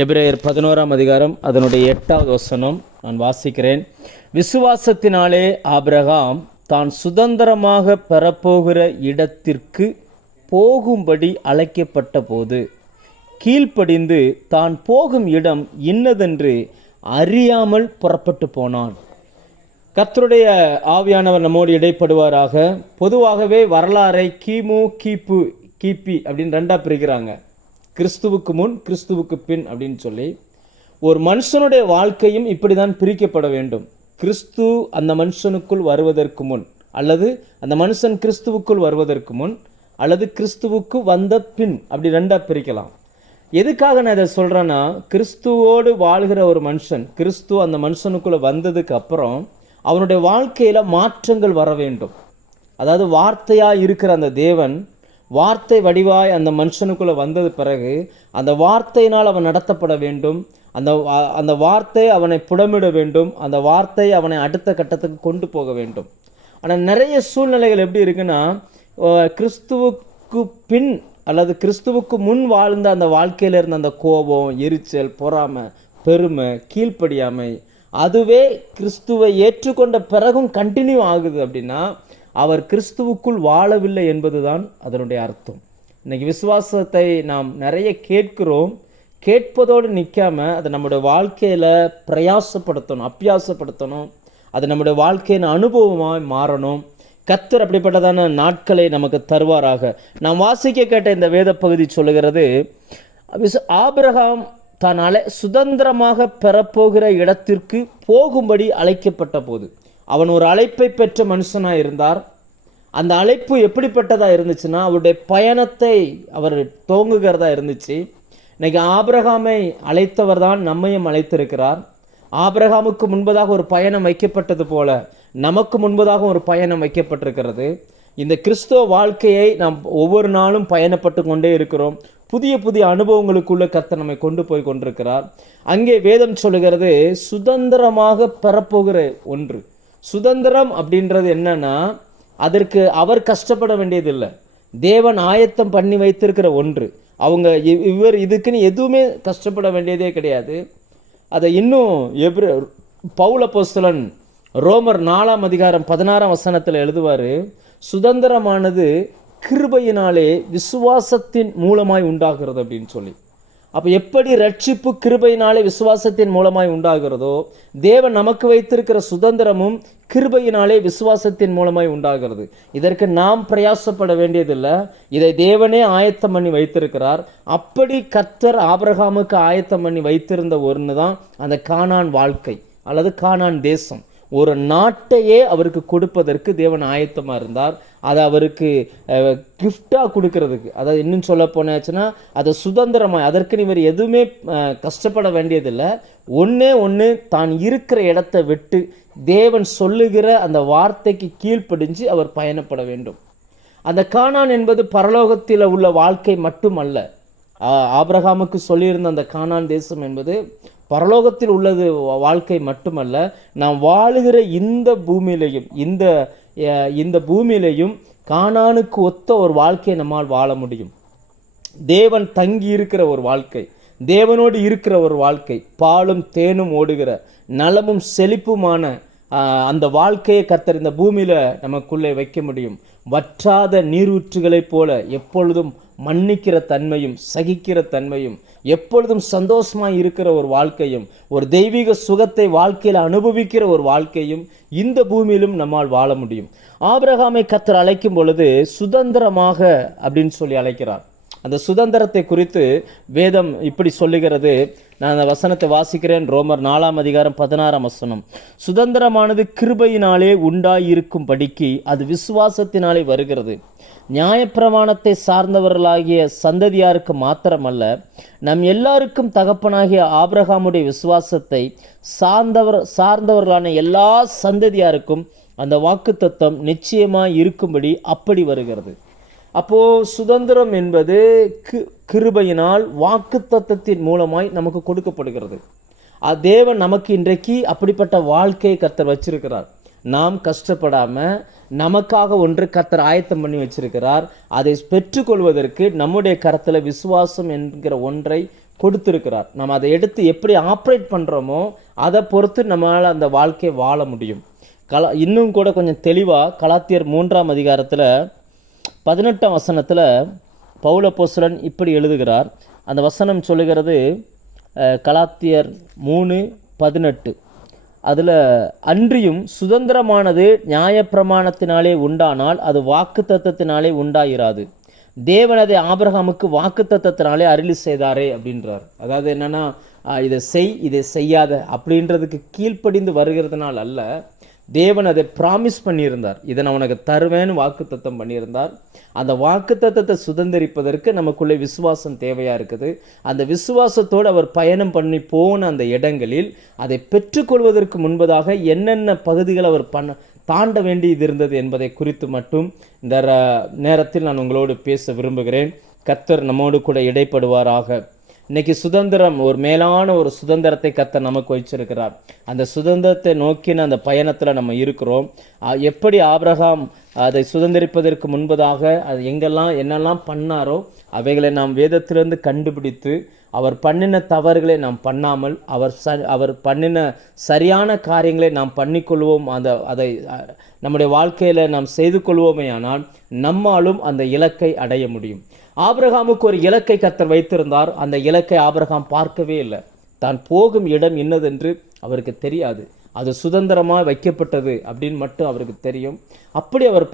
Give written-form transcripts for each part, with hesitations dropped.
எபிரேயர் 11ஆம் அதிகாரம் அதனுடைய 8வது வசனம் நான் வாசிக்கிறேன். விசுவாசத்தினாலே ஆபிரகாம் தான் சுதந்திரமாக பெறப்போகிற இடத்திற்கு போகும்படி அழைக்கப்பட்ட போது கீழ்ப்படிந்து தான் போகும் இடம் இன்னதென்று அறியாமல் புறப்பட்டு போனான். கர்த்தருடைய ஆவியானவர் நம்மோடு இடைப்படுவாராக. பொதுவாகவே வரலாறை கிபி அப்படின்னு ரெண்டா பிரிக்கிறாங்க. கிறிஸ்துவுக்கு முன், கிறிஸ்துவுக்கு பின் அப்படின்னு சொல்லி. ஒரு மனுஷனுடைய வாழ்க்கையும் இப்படி தான் பிரிக்கப்பட வேண்டும். கிறிஸ்து அந்த மனுஷனுக்குள் வருவதற்கு முன், அல்லது அந்த மனுஷன் கிறிஸ்துவுக்குள் வருவதற்கு முன், அல்லது கிறிஸ்துவுக்கு வந்த பின், அப்படி ரெண்டா பிரிக்கலாம். எதுக்காக நான் இதை சொல்கிறேன்னா, கிறிஸ்துவோடு வாழ்கிற ஒரு மனுஷன், கிறிஸ்து அந்த மனுஷனுக்குள்ளே வந்ததுக்கு அப்புறம் அவனுடைய வாழ்க்கையில் மாற்றங்கள் வர வேண்டும். அதாவது வார்த்தையாக இருக்கிற அந்த தேவன் வார்த்தை வடிவாய் அந்த மனுஷனுக்குள்ளே வந்தது பிறகு அந்த வார்த்தையினால் அவன் நடத்தப்பட வேண்டும். அந்த வார்த்தை அவனை புடமிட வேண்டும். அந்த வார்த்தை அவனை அடுத்த கட்டத்துக்கு கொண்டு போக வேண்டும். ஆனால் நிறைய சூழ்நிலைகள் எப்படி இருக்குன்னா, கிறிஸ்துவுக்கு பின் அல்லது கிறிஸ்துவுக்கு முன் வாழ்ந்த அந்த வாழ்க்கையில் இருந்த அந்த கோபம், எரிச்சல், பொறாமை, பெருமை, கீழ்ப்படியாமை, அதுவே கிறிஸ்துவை ஏற்றுக்கொண்ட பிறகும் கண்டினியூ ஆகுது. அப்படின்னா அவர் கிறிஸ்துவுக்குள் வாழவில்லை என்பதுதான் அதனுடைய அர்த்தம். இன்னைக்கு விசுவாசத்தை நாம் நிறைய கேட்கிறோம். கேட்பதோடு நிற்காம அதை நம்முடைய வாழ்க்கையில் பிரயாசப்படுத்தணும், அபியாசப்படுத்தணும். அது நம்முடைய வாழ்க்கையின் அனுபவமாக மாறணும். கர்த்தர் அப்படிப்பட்டதான நாட்களை நமக்கு தருவாராக. நாம் வாசிக்க கேட்ட இந்த வேத பகுதி சொல்லுகிறது, ஆபிரகாம் தான் சுதந்திரமாக பெறப்போகிற இடத்திற்கு போகும்படி அழைக்கப்பட்ட போது, அவன் ஒரு அழைப்பை பெற்ற மனுஷனாக இருந்தார். அந்த அழைப்பு எப்படிப்பட்டதாக இருந்துச்சுன்னா, அவருடைய பயணத்தை அவர் துவங்குகிறதா இருந்துச்சு. இன்னைக்கு ஆபிரகாமை அழைத்தவர் தான் நம்மையும் அழைத்திருக்கிறார். ஆபிரகாமுக்கு முன்பதாக ஒரு பயணம் வைக்கப்பட்டது போல நமக்கு முன்பதாக ஒரு பயணம் வைக்கப்பட்டிருக்கிறது. இந்த கிறிஸ்துவ வாழ்க்கையை நாம் ஒவ்வொரு நாளும் பயணப்பட்டு கொண்டே இருக்கிறோம். புதிய புதிய அனுபவங்களுக்குள்ள கர்த்தர் நம்மை கொண்டு போய் கொண்டிருக்கிறார். அங்கே வேதம் சொல்லுகிறது, சுதந்திரமாக பெறப்போகிற ஒன்று. சுதந்திரம் அப்படின்றது என்னன்னா, அதற்கு அவர் கஷ்டப்பட வேண்டியதில்லை, தேவன் ஆயத்தம் பண்ணி வைத்திருக்கிற ஒன்று. இவர் இதுக்குன்னு எதுவுமே கஷ்டப்பட வேண்டியதே கிடையாது. அதை இன்னும் பவுல் அப்போஸ்தலன் ரோமர் 4ஆம் அதிகாரம் 16ஆம் வசனத்தில் எழுதுவார், சுதந்திரமானது கிருபையினாலே விசுவாசத்தின் மூலமாய் உண்டாகிறது அப்படின்னு சொல்லி. அப்போ எப்படி ரட்சிப்பு கிருபையினாலே விசுவாசத்தின் மூலமாய் உண்டாகிறதோ, தேவன் நமக்கு வைத்திருக்கிற சுதந்திரமும் கிருபையினாலே விசுவாசத்தின் மூலமாய் உண்டாகிறது. இதற்கு நாம் பிரயாசப்பட வேண்டியதில்லை, இதை தேவனே ஆயத்தம் பண்ணி வைத்திருக்கிறார். அப்படி கர்த்தர் ஆபிரகாமுக்கு ஆயத்தம் பண்ணி வைத்திருந்த ஒன்று தான் அந்த கானான் வாழ்க்கை அல்லது கானான் தேசம். ஒரு நாட்டையே அவருக்கு கொடுப்பதற்கு தேவன் ஆயத்தமாக இருந்தார். அதை அவருக்கு கிஃப்டாக கொடுக்கறதுக்கு, அதாவது இன்னும் சொல்ல போனாச்சுன்னா அதை சுதந்திரமாக, அதற்கு இவர் எதுவுமே கஷ்டப்பட வேண்டியதில்லை. ஒன்று தான் இருக்கிற இடத்தை விட்டு தேவன் சொல்லுகிற அந்த வார்த்தைக்கு கீழ்ப்படிஞ்சு அவர் பயணப்பட வேண்டும். அந்த கானான் என்பது பரலோகத்தில் உள்ள வாழ்க்கை மட்டுமல்ல. ஆபிரகாமுக்கு சொல்லியிருந்த அந்த கானான் தேசம் என்பது பரலோகத்தில் உள்ளது வாழ்க்கை மட்டுமல்ல, நாம் வாழுகிற இந்த பூமியிலையும் இந்த பூமியிலையும் கானானுக்கு ஒத்த ஒரு வாழ்க்கையை நம்மால் வாழ முடியும். தேவன் தங்கி இருக்கிற ஒரு வாழ்க்கை, தேவனோடு இருக்கிற ஒரு வாழ்க்கை, பாலும் தேனும் ஓடுகிற நலமும் செழிப்புமான அந்த வாழ்க்கையை கர்த்தர் இந்த பூமியில நமக்குள்ளே வைக்க முடியும். வற்றாத நீரூற்றுகளைப் போல எப்பொழுதும் மன்னிக்கிற தன்மையும் சகிக்கிற தன்மையும், எப்பொழுதும் சந்தோஷமாய் இருக்கிற ஒரு வாழ்க்கையும், ஒரு தெய்வீக சுகத்தை வாழ்க்கையில் அனுபவிக்கிற ஒரு வாழ்க்கையும் இந்த பூமியிலும் நம்மால் வாழ முடியும். ஆபிரகாமை கர்த்தர் அழைக்கும் பொழுது சுதந்திரமாக அப்படின்னு சொல்லி அழைக்கிறார். அந்த சுதந்திரத்தை குறித்து வேதம் இப்படி சொல்லுகிறது. நான் அந்த வசனத்தை வாசிக்கிறேன். ரோமர் 4ஆம் அதிகாரம் 16ஆம் வசனம், சுதந்திரமானது கிருபையினாலே உண்டாயிருக்கும் படிக்கு அது விசுவாசத்தினாலே வருகிறது. நியாயப்பிரமாணத்தை சார்ந்தவர்களாகிய சந்ததியாருக்கு மாத்திரமல்ல, நம் எல்லாருக்கும் தகப்பனாகிய ஆபிரகாமுடைய விசுவாசத்தை சார்ந்தவர்களான எல்லா சந்ததியாருக்கும் அந்த வாக்குத்தத்தம் நிச்சயமாக இருக்கும்படி அப்படி வருகிறது. அப்போது சுதந்திரம் என்பது கிருபையினால் வாக்குத்தத்தத்தின் மூலமாய் நமக்கு கொடுக்கப்படுகிறது. தேவன் நமக்கு இன்றைக்கு அப்படிப்பட்ட வாழ்க்கையை கர்த்தர் வச்சிருக்கிறார். நாம் கஷ்டப்படாமல் நமக்காக ஒன்று கர்த்தர் ஆயத்தம் பண்ணி வச்சிருக்கிறார். அதை பெற்றுக்கொள்வதற்கு நம்முடைய கரத்தில் விசுவாசம் என்கிற ஒன்றை கொடுத்திருக்கிறார். நம்ம அதை எடுத்து எப்படி ஆப்ரேட் பண்ணுறோமோ அதை பொறுத்து நம்மளால் அந்த வாழ்க்கையை வாழ முடியும். இன்னும் கூட கொஞ்சம் தெளிவாக கலாத்தியர் 3ஆம் அதிகாரத்தில் 18ஆம் வசனத்தில் பவுல் அப்போஸ்தலன் இப்படி எழுதுகிறார். அந்த வசனம் சொல்லுகிறது, கலாத்தியர் 3:18, அதில் அன்றியும் சுதந்திரமானது நியாயப்பிரமாணத்தினாலே உண்டானால் அது வாக்குத்தத்தத்தினாலே உண்டாயிராது. தேவன் அதை ஆபிரகாமுக்கு வாக்குத்தத்தத்தினாலே அருளி செய்தாரே அப்படின்றார். அதாவது என்னன்னா, இதை செய் இதை செய்யாத அப்படின்றதுக்கு கீழ்ப்படிந்து வருகிறதுனால அல்ல, தேவன் அதை ப்ராமிஸ் பண்ணியிருந்தார். இதை நான் உனக்கு தருவேன்னு வாக்குத்தத்தம் பண்ணியிருந்தார். அந்த வாக்குத்தத்தத்தை சுதந்திரிப்பதற்கு நமக்குள்ளே விசுவாசம் தேவையாக இருக்குது. அந்த விசுவாசத்தோடு அவர் பயணம் பண்ணி போன அந்த இடங்களில் அதை பெற்றுக்கொள்வதற்கு முன்பதாக என்னென்ன பகுதிகள் அவர் தாண்ட வேண்டியது இருந்தது என்பதை குறித்து மட்டும் இந்த நேரத்தில் நான் உங்களோடு பேச விரும்புகிறேன். கர்த்தர் நம்மோடு கூட இடைப்படுவாராக. இன்னைக்கு சுதந்திரம், ஒரு மேலான ஒரு சுதந்திரத்தை கர்த்தர் நமக்கு வச்சிருக்கிறார். அந்த சுதந்திரத்தை நோக்கின அந்த பயணத்தில் நம்ம இருக்கிறோம். எப்படி ஆபிரகாம் அதை சுதந்திரிப்பதற்கு முன்பதாக அது என்னெல்லாம் பண்ணாரோ அவைகளை நாம் வேதத்திலிருந்து கண்டுபிடித்து அவர் பண்ணின தவறுகளை நாம் பண்ணாமல் அவர் பண்ணின சரியான காரியங்களை நாம் பண்ணிக்கொள்வோம். அதை நம்முடைய வாழ்க்கையில் நாம் செய்து கொள்வோமே ஆனால் நம்மாலும் அந்த இலக்கை அடைய முடியும். ஆபிரகாமுக்கு ஒரு இலக்கை கர்த்தர் வைத்திருந்தார். அந்த இலக்கை ஆபிரகாம் பார்க்கவே இல்லை. தான் போகும் இடம் என்னதென்று அவருக்கு தெரியாது. அது சுதந்திரமாக வைக்கப்பட்டது அப்படின்னு மட்டும் அவருக்கு தெரியும். அப்படி அவர்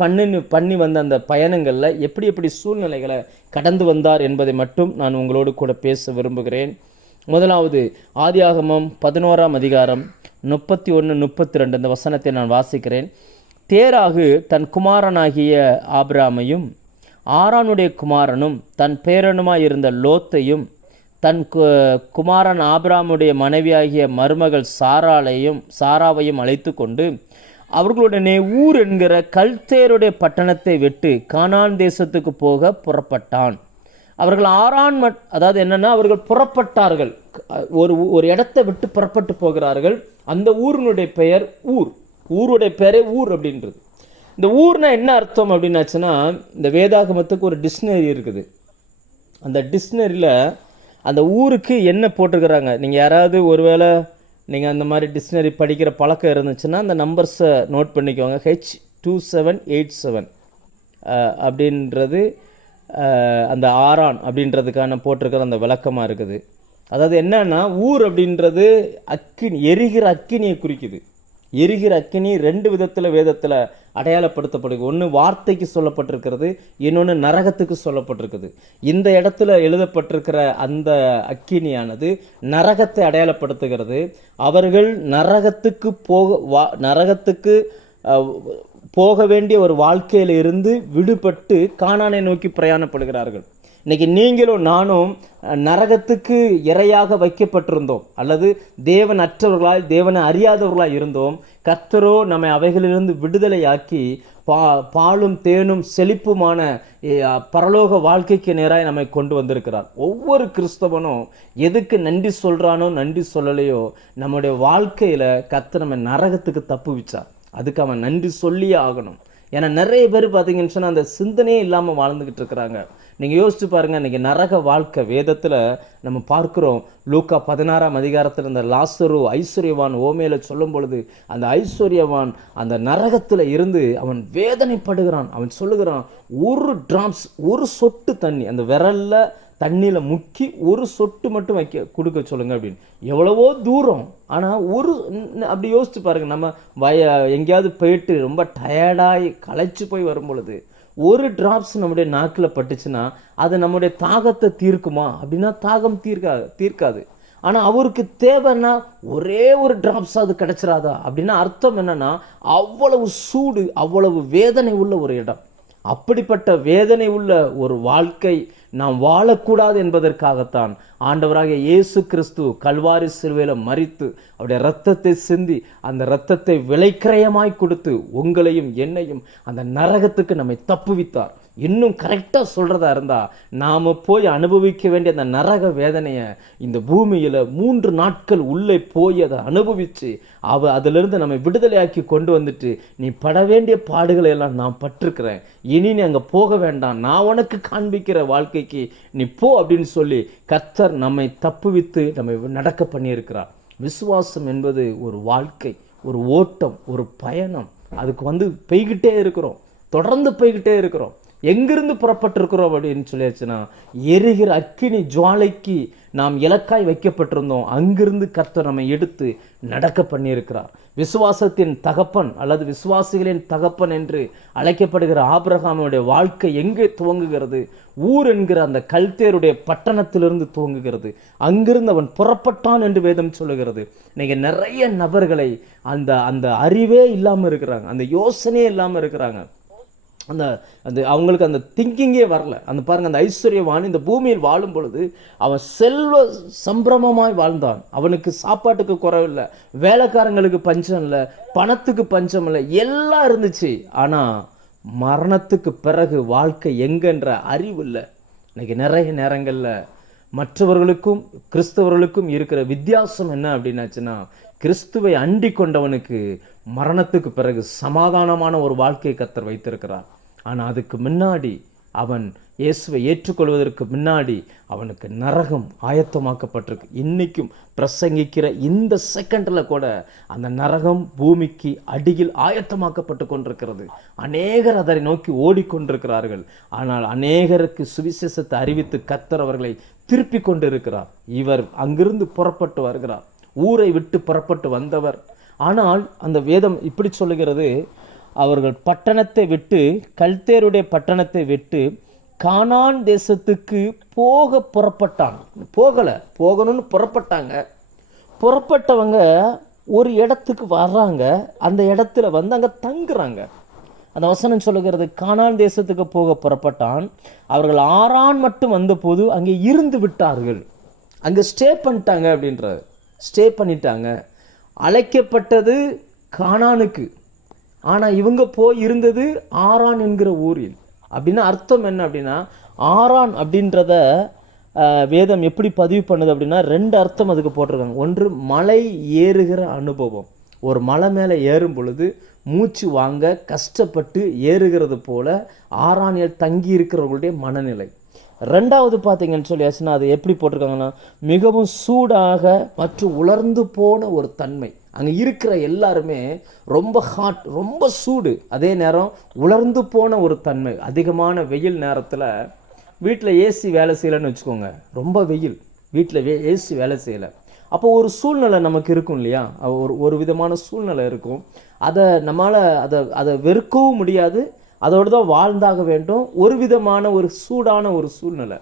பண்ணி வந்த அந்த பயணங்களில் எப்படி சூழ்நிலைகளை கடந்து வந்தார் என்பதை மட்டும் நான் உங்களோடு கூட பேச விரும்புகிறேன். முதலாவது ஆதியாகமம் 11ஆம் அதிகாரம் 31-32 இந்த வசனத்தை நான் வாசிக்கிறேன். தேராகு தன் குமாரனாகிய ஆபிராமையும் ஆரானுடைய குமாரனும் தன் பேரனுமாய் இருந்த லோத்தையும் தன் குமாரன் ஆபிராமுடைய மனைவியாகிய மருமகள் சாராவையும் அழைத்து கொண்டு அவர்களுடனே ஊர் என்கிற கல்தேருடைய பட்டணத்தை விட்டு கானான் தேசத்துக்கு போக புறப்பட்டான். அவர்கள் அதாவது என்னன்னா, அவர்கள் புறப்பட்டார்கள். ஒரு இடத்தை விட்டு புறப்பட்டு போகிறார்கள். அந்த ஊரினுடைய பெயர் ஊருடைய பெயரே ஊர் அப்படின்றது. இந்த ஊர்னா என்ன அர்த்தம் அப்படின்னாச்சுன்னா, இந்த வேதாகமத்துக்கு ஒரு டிக்ஷனரி இருக்குது. அந்த டிக்ஷனரியில் அந்த ஊருக்கு என்ன போட்டிருக்கிறாங்க, நீங்கள் யாராவது ஒருவேளை நீங்கள் அந்த மாதிரி டிக்ஷனரி படிக்கிற பழக்கம் இருந்துச்சுன்னா அந்த நம்பர்ஸை நோட் பண்ணிக்கோங்க. H2787 அப்படின்றது அந்த ஆரான் அப்படின்றதுக்கான போட்டிருக்கிற அந்த விளக்கமாக இருக்குது. அதாவது என்னன்னா, ஊர் அப்படின்றது எரிகிற அக்கினியை குறிக்குது. எரிகிற அக்கினி 2 விதத்தில் வேதத்தில் அடையாளப்படுத்தப்படுது. ஒன்று வார்த்தைக்கு சொல்லப்பட்டிருக்கிறது, இன்னொன்று நரகத்துக்கு சொல்லப்பட்டிருக்குது. இந்த இடத்துல எழுதப்பட்டிருக்கிற அந்த அக்கினியானது நரகத்தை அடையாளப்படுத்துகிறது. அவர்கள் நரகத்துக்கு போக வேண்டிய ஒரு வாழ்க்கையில் இருந்து விடுபட்டு கானானை நோக்கி பிரயாணப்படுகிறார்கள். இன்னைக்கு நீங்களும் நானும் நரகத்துக்கு இரையாக வைக்கப்பட்டிருந்தோம், அல்லது தேவன் அற்றவர்களாய் தேவனை அறியாதவர்களாய் இருந்தோம். கர்த்தரோ நம்மை அவைகளிலிருந்து விடுதலையாக்கி பாலும் தேனும் செழிப்புமான பரலோக வாழ்க்கைக்கு நேராக நம்மை கொண்டு வந்திருக்கிறார். ஒவ்வொரு கிறிஸ்தவனும் எதுக்கு நன்றி சொல்கிறானோ நன்றி சொல்லலையோ, நம்முடைய வாழ்க்கையில் கர்த்தர் நம்ம நரகத்துக்கு தப்புவிச்சார். அதுக்கு அவன் நன்றி சொல்லியே ஆகணும். ஏன்னா நிறைய பேர் பார்த்தீங்கன்னு சொன்னால் அந்த சிந்தனையே இல்லாமல் வாழ்ந்துக்கிட்டு இருக்கிறாங்க. நீங்கள் யோசிச்சு பாருங்கள், இன்றைக்கி நரக வாழ்க்கை வேதத்தில் நம்ம பார்க்குறோம். லூக்கா 16ஆம் அதிகாரத்தில் இந்த லாசரு ஐஸ்வர்யவான் ஓமையில் சொல்லும் பொழுது அந்த ஐஸ்வர்யவான் அந்த நரகத்தில் இருந்து அவன் வேதனைப்படுகிறான். அவன் சொல்லுகிறான், ஒரு சொட்டு தண்ணி அந்த விரலில் தண்ணியில் முக்கி ஒரு சொட்டு மட்டும் கொடுக்க சொல்லுங்க அப்படின்னு. எவ்வளவோ தூரம், ஆனால் அப்படி யோசிச்சு பாருங்கள். நம்ம எங்கேயாவது போயிட்டு ரொம்ப டயர்டாகி களைச்சு போய் வரும் பொழுது ஒரு டிராப்ஸ் நம்முடைய நாக்கில் பட்டுச்சுன்னா அது நம்முடைய தாகத்தை தீர்க்குமா அப்படின்னா தாகம் தீர்க்காது. ஆனால் அவருக்கு தேவைன்னா ஒரே ஒரு டிராப்ஸ் அது கிடைச்சிடாதா அப்படின்னா அர்த்தம் என்னன்னா, அவ்வளவு சூடு, அவ்வளவு வேதனை உள்ள ஒரு இடம். அப்படிப்பட்ட வேதனை உள்ள ஒரு வாழ்க்கை நாம் வாழக்கூடாது என்பதற்காகத்தான் ஆண்டவராகிய இயேசு கிறிஸ்து கல்வாரி சிலுவையில் மரித்து அவருடைய இரத்தத்தை சிந்தி அந்த இரத்தத்தை விலைக்கிரயமாய் கொடுத்து உங்களையும் என்னையும் அந்த நரகத்துக்கு நம்மை தப்புவித்தார். இன்னும் கரெக்டாக சொல்கிறதா இருந்தால் நாம் போய் அனுபவிக்க வேண்டிய அந்த நரக வேதனையை இந்த பூமியில் 3 நாட்கள் உள்ளே போய் அதை அனுபவித்து அதிலிருந்து நம்ம விடுதலையாக்கி கொண்டு வந்துட்டு, நீ பட வேண்டிய பாடுகளை எல்லாம் நான் பட்டிருக்கிறேன், இனி நீ அங்கே போக வேண்டாம், நான் உனக்கு காண்பிக்கிற வாழ்க்கைக்கு நீ போ அப்படின்னு சொல்லி கர்த்தர் நம்மை தப்புவித்து நம்மை நடக்க பண்ணியிருக்கிறார். விசுவாசம் என்பது ஒரு வாழ்க்கை, ஒரு ஓட்டம், ஒரு பயணம். அதுக்கு போய்கிட்டே இருக்கிறோம், தொடர்ந்து போய்கிட்டே இருக்கிறோம். எங்கிருந்து புறப்பட்டிருக்கிறோம் அப்படின்னு சொல்லியாச்சுன்னா, எரிகிற அக்கினி ஜுவாலைக்கு நாம் இலக்காய் வைக்கப்பட்டிருந்தோம். அங்கிருந்து கர்த்தர் நம்மை எடுத்து நடக்க பண்ணியிருக்கிறார். விசுவாசத்தின் தகப்பன் அல்லது விசுவாசிகளின் தகப்பன் என்று அழைக்கப்படுகிற ஆபிரகாமுடைய வாழ்க்கை எங்கே துவங்குகிறது? ஊர் என்கிற அந்த கல்தேருடைய பட்டணத்திலிருந்து துவங்குகிறது. அங்கிருந்து அவன் புறப்பட்டான் என்று வேதம் சொல்லுகிறது. இன்னைக்கு நிறைய நபர்களை அந்த அந்த அறிவே இல்லாமல் இருக்கிறாங்க, அந்த யோசனையே இல்லாமல் இருக்கிறாங்க. அந்த அவங்களுக்கு அந்த திங்கிங்கே வரல. பாருங்க, அந்த ஐஸ்வர்யவான் இந்த பூமியில் வாழும் பொழுது அவன் செல்வ சம்பிரமமாய் வாழ்ந்தான். அவனுக்கு சாப்பாட்டுக்கு குறைவில்லை, வேலைக்காரங்களுக்கு பஞ்சம் இல்லை, பணத்துக்கு பஞ்சம் இல்லை, எல்லாம் இருந்துச்சு. ஆனா மரணத்துக்கு பிறகு வாழ்க்கை எங்கன்ற அறிவு இல்லை. இன்னைக்கு நிறைய நேரங்கள்ல மற்றவர்களுக்கும் கிறிஸ்தவர்களுக்கும் இருக்கிற வித்தியாசம் என்ன அப்படின்னாச்சுன்னா, கிறிஸ்துவை அண்டி கொண்டவனுக்கு மரணத்துக்கு பிறகு சமாதானமான ஒரு வாழ்க்கையை கர்த்தர் வைத்திருக்கிறார். ஆனால் அதுக்கு முன்னாடி அவன் இயேசுவை ஏற்றுக்கொள்வதற்கு முன்னாடி அவனுக்கு நரகம் ஆயத்தமாக்கப்பட்டிருக்கு. இன்னைக்கும் பிரசங்கிக்கிற இந்த செகண்ட்ல கூட அந்த நரகம் பூமிக்கு அடியில் ஆயத்தமாக்கப்பட்டு கொண்டிருக்கிறது. அநேகர் அதை நோக்கி ஓடிக்கொண்டிருக்கிறார்கள். ஆனால் அநேகருக்கு சுவிசேஷத்தை அறிவித்து கர்த்தர் அவர்களை திருப்பி கொண்டிருக்கிறார். இவர் அங்கிருந்து புறப்பட்டு வருகிறார், ஊரை விட்டு புறப்பட்டு வந்தவர். ஆனால் அந்த வேதம் இப்படி சொல்லுகிறது, அவர்கள் பட்டணத்தை விட்டு, கல்தேருடைய பட்டணத்தை விட்டு கானான் தேசத்துக்கு போக புறப்பட்டான். போகணும்னு புறப்பட்டாங்க. புறப்பட்டவங்க ஒரு இடத்துக்கு வர்றாங்க, அந்த இடத்துல அங்கே தங்குறாங்க. அந்த வசனம் சொல்லுகிறது, கானான் தேசத்துக்கு போக புறப்பட்டான், அவர்கள் ஆரான் மட்டும் வந்தபோது அங்கே இருந்து விட்டார்கள். அங்கே ஸ்டே பண்ணிட்டாங்க அப்படின்றது, ஸ்டே பண்ணிட்டாங்க. அழைக்கப்பட்டது கானானுக்கு, ஆனால் இவங்க போய் இருந்தது ஆரான் என்கிற ஊரில். அப்படின்னா அர்த்தம் என்ன அப்படின்னா, ஆரான் அப்படின்றத வேதம் எப்படி பதிவு பண்ணுது அப்படின்னா, 2 அர்த்தம் அதுக்கு போட்டிருக்காங்க. ஒன்று, மலை ஏறுகிற அனுபவம். ஒரு மலை மேலே ஏறும் பொழுது மூச்சு வாங்க கஷ்டப்பட்டு ஏறுகிறது போல ஆரானில் தங்கி இருக்கிறவர்களுடைய மனநிலை. 2வது பார்த்தீங்கன்னு சொல்லியாச்சுன்னா, அது எப்படி போட்டிருக்காங்கன்னா, மிகவும் சூடாக மற்றும் உலர்ந்து போன ஒரு தன்மை. அங்கே இருக்கிற எல்லாருமே ரொம்ப ஹாட், ரொம்ப சூடு, அதே நேரம் உலர்ந்து போன ஒரு தன்மை. அதிகமான வெயில் நேரத்தில் வீட்டில் ஏசி வேலை செய்யலைன்னு வச்சுக்கோங்க, ரொம்ப வெயில், வீட்டில் ஏசி வேலை செய்யலை, அப்போ ஒரு சூழ்நிலை நமக்கு இருக்கும் இல்லையா, ஒரு விதமான சூழ்நிலை இருக்கும். நம்மளால் அதை வெறுக்கவும் முடியாது, அதோடு தான் வாழ்ந்தாக வேண்டும். ஒரு விதமான ஒரு சூடான ஒரு சூழ்நிலை.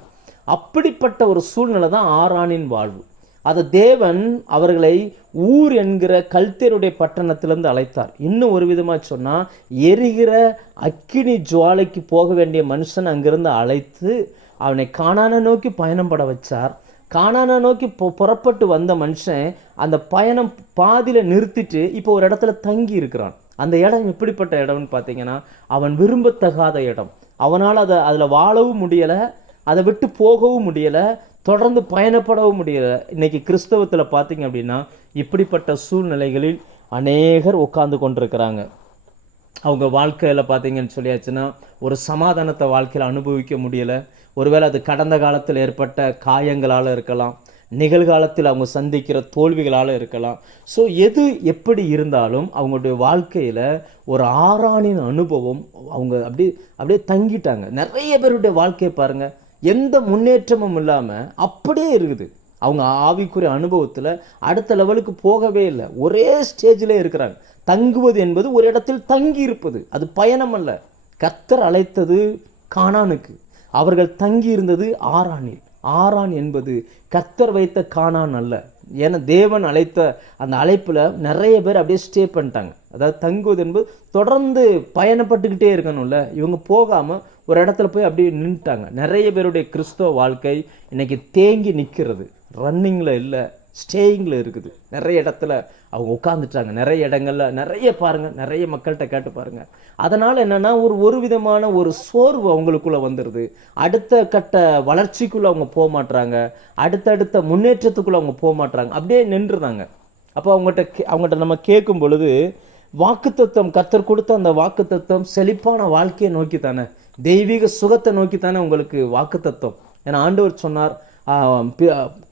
அப்படிப்பட்ட ஒரு சூழ்நிலை தான் ஆரானின் வாழ்வு. அதை தேவன் அவர்களை ஊர் என்கிற கல்தேருடைய பட்டணத்திலிருந்து அழைத்தார். இன்னும் ஒரு விதமாக சொன்னால், எரிகிற அக்கினி ஜுவாலைக்கு போக வேண்டிய மனுஷன் அங்கிருந்து அழைத்து அவனை கானானை நோக்கி பயணம் பட வச்சார். கானானை நோக்கி புறப்பட்டு வந்த மனுஷன் அந்த பயணம் பாதியில் நிறுத்திட்டு இப்போ ஒரு இடத்துல தங்கி இருக்கிறான். அந்த இடம் எப்படிப்பட்ட இடம்னு பார்த்தீங்கன்னா, அவன் விரும்பத்தகாத இடம். அவனால் அதில் வாழவும் முடியலை, அதை விட்டு போகவும் முடியலை, தொடர்ந்து பயணப்படவும் முடியலை. இன்னைக்கு கிறிஸ்தவத்தில் பார்த்தீங்க அப்படின்னா, இப்படிப்பட்ட சூழ்நிலைகளில் அநேகர் உட்கார்ந்து கொண்டிருக்கிறாங்க. அவங்க வாழ்க்கையில் பார்த்தீங்கன்னு சொல்லியாச்சுன்னா, ஒரு சமாதானத்தை வாழ்க்கையில் அனுபவிக்க முடியலை. ஒருவேளை அது கடந்த காலத்தில் ஏற்பட்ட காயங்களால் இருக்கலாம், நிகழ்காலத்தில் அவங்க சந்திக்கிற தோல்விகளால் இருக்கலாம். ஸோ எது எப்படி இருந்தாலும் அவங்களுடைய வாழ்க்கையில் ஒரு ஆரானின் அனுபவம் அவங்க அப்படியே தங்கிட்டாங்க. நிறைய பேருடைய வாழ்க்கையை பாருங்கள், எந்த முன்னேற்றமும் இல்லாமல் அப்படியே இருக்குது. அவங்க ஆவிக்குரிய அனுபவத்தில் அடுத்த லெவலுக்கு போகவே இல்லை, ஒரே ஸ்டேஜில் இருக்கிறாங்க. தங்குவது என்பது ஒரு இடத்தில் தங்கி இருப்பது, அது பயணம் அல்ல. கர்த்தர் அழைத்தது கானானுக்கு, அவர்கள் தங்கி இருந்தது ஆரானில். ஆரான் என்பது கர்த்தர் வைத்த கானான் அல்ல. ஏன்னா தேவன் அழைத்த அந்த அழைப்பில் நிறைய பேர் அப்படியே ஸ்டே பண்ணிட்டாங்க. அதாவது தங்குவது என்பது தொடர்ந்து பயணப்பட்டுக்கிட்டே இருக்கணும்ல, இவங்க போகாமல் ஒரு இடத்துல போய் அப்படியே நின்றுட்டாங்க. நிறைய பேருடைய கிறிஸ்தவ வாழ்க்கை இன்னைக்கு தேங்கி நிற்கிறது. ரன்னிங்கில் இல்லை, ஸ்டேயிங்கில் இருக்குது. நிறைய இடத்துல அவங்க உட்காந்துட்டாங்க. நிறைய இடங்கள்ல நிறைய பாருங்கள், நிறைய மக்கள்கிட்ட கேட்டு பாருங்கள். அதனால் என்னென்னா ஒரு விதமான ஒரு சோர்வு அவங்களுக்குள்ளே வந்துடுது. அடுத்த கட்ட வளர்ச்சிக்குள்ளே அவங்க போக மாட்டுறாங்க, அடுத்தடுத்த முன்னேற்றத்துக்குள்ளே அவங்க போக மாட்டுறாங்க, அப்படியே நின்றுறாங்க. அப்போ அவங்ககிட்ட நம்ம கேட்கும் பொழுது வாக்குத்தத்தம், கர்த்தர் கொடுத்த அந்த வாக்குத்தத்தம் செழிப்பான வாழ்க்கையை நோக்கி தானே, தெய்வீக சுகத்தை நோக்கி தானே உங்களுக்கு வாக்குத்தத்தம். ஏன்னா ஆண்டவர் சொன்னார்,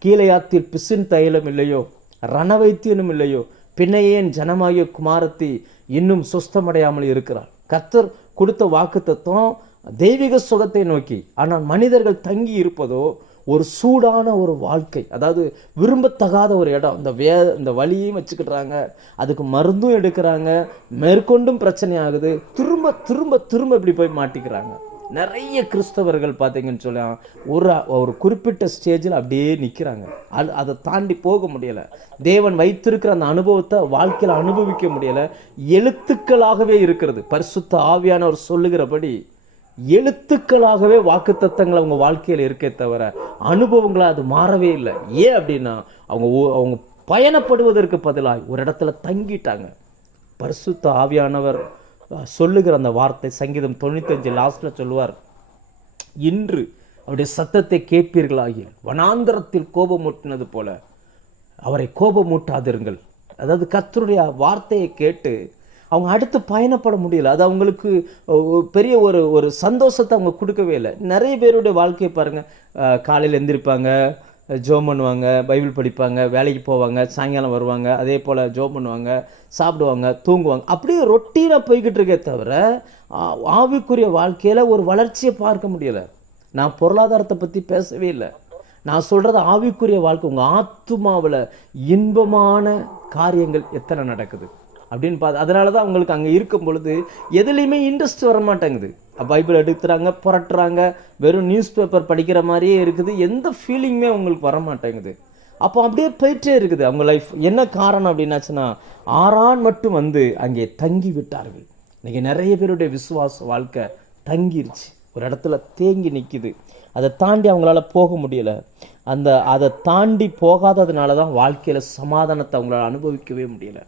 கீழையாத்தில் பிசின் தைலம் இல்லையோ, ரணவைத்தியனும் இல்லையோ, பின்னையேன் ஜனமாகிய குமாரத்தி இன்னும் சுஸ்தமடையாமல் இருக்கிறார். கர்த்தர் கொடுத்த வாக்குத்தத்தம் தெய்வீக சுகத்தை நோக்கி. ஆனால் மனிதர்கள் தங்கி இருப்பதோ ஒரு சூடான ஒரு வாழ்க்கை, அதாவது விரும்பத்தகாத ஒரு இடம். இந்த வலியையும் வச்சுக்கிட்டுறாங்க, அதுக்கு மருந்தும் எடுக்கிறாங்க, மேற்கொண்டும் பிரச்சனை ஆகுது, திரும்ப திரும்ப திரும்ப இப்படி போய் மாட்டிக்கிறாங்க. நிறைய கிறிஸ்தவர்கள் பார்த்தீங்கன்னு சொல்ல ஒரு குறிப்பிட்ட ஸ்டேஜில் அப்படியே நிற்கிறாங்க. அதை தாண்டி போக முடியலை. தேவன் வைத்திருக்கிற அந்த அனுபவத்தை வாழ்க்கையில் அனுபவிக்க முடியலை. எழுத்துக்களாகவே இருக்கிறது. பரிசுத்த ஆவியானவர் சொல்லுகிறபடி எழுத்துக்களாகவே வாக்குத்தத்தங்கள் அவங்க வாழ்க்கையில் இருக்கே தவிர அனுபவங்களை அது மாறவே இல்லை. ஏன் அப்படின்னா அவங்க பயணப்படுவதற்கு பதிலாக ஒரு இடத்துல தங்கிட்டாங்க. பரிசுத்த ஆவியானவர் சொல்லுகிற அந்த வார்த்தை சங்கீதம் 95 லாஸ்ட்ல சொல்லுவார், இன்று அவருடைய சத்தத்தை கேட்பீர்களாகில் வனாந்தரத்தில் கோபமூட்டினது போல அவரை கோபமூட்டாதிருங்கள். அதாவது கர்த்தருடைய வார்த்தையை கேட்டு அவங்க அடுத்து பயணப்பட முடியல. அது அவங்களுக்கு பெரிய ஒரு சந்தோஷத்தை அவங்க கொடுக்கவே இல்லை. நிறைய பேருடைய வாழ்க்கையை பாருங்கள், காலையில் எந்திரிப்பாங்க, ஜோம் பண்ணுவாங்க, பைபிள் படிப்பாங்க, வேலைக்கு போவாங்க, சாயங்காலம் வருவாங்க, அதே போல் ஜோம் பண்ணுவாங்க, சாப்பிடுவாங்க, தூங்குவாங்க, அப்படியே ரொட்டீனாக போய்கிட்டு இருக்கே தவிர ஆவிக்குரிய வாழ்க்கையில் ஒரு வளர்ச்சியை பார்க்க முடியலை. நான் பொருளாதாரத்தை பற்றி பேசவே இல்லை. நான் சொல்கிறது ஆவிக்குரிய வாழ்க்கை, உங்கள் ஆத்துமாவில் இன்பமான காரியங்கள் எத்தனை நடக்குது அப்படின்னு பார்த்து. அதனால தான் அவங்களுக்கு அங்கே இருக்கும் பொழுது எதுலேயுமே இன்ட்ரெஸ்ட் வர மாட்டேங்குது. பைபிள் எடுத்துறாங்க, புரட்டுறாங்க, வெறும் நியூஸ் பேப்பர் படிக்கிற மாதிரியே இருக்குது, எந்த ஃபீலிங்குமே அவங்களுக்கு வர மாட்டேங்குது. அப்போ அப்படியே போயிட்டே இருக்குது அவங்க லைஃப். என்ன காரணம் அப்படின்னாச்சுன்னா, ஆரான் மட்டும் வந்து அங்கே தங்கி விட்டார்கள். இன்றைக்கி நிறைய பேருடைய விசுவாச வாழ்க்கை தங்கிருச்சு, ஒரு இடத்துல தேங்கி நிற்கிது. அதை தாண்டி அவங்களால போக முடியலை. அதை தாண்டி போகாததுனால தான் வாழ்க்கையில் சமாதானத்தை அவங்களால அனுபவிக்கவே முடியலை.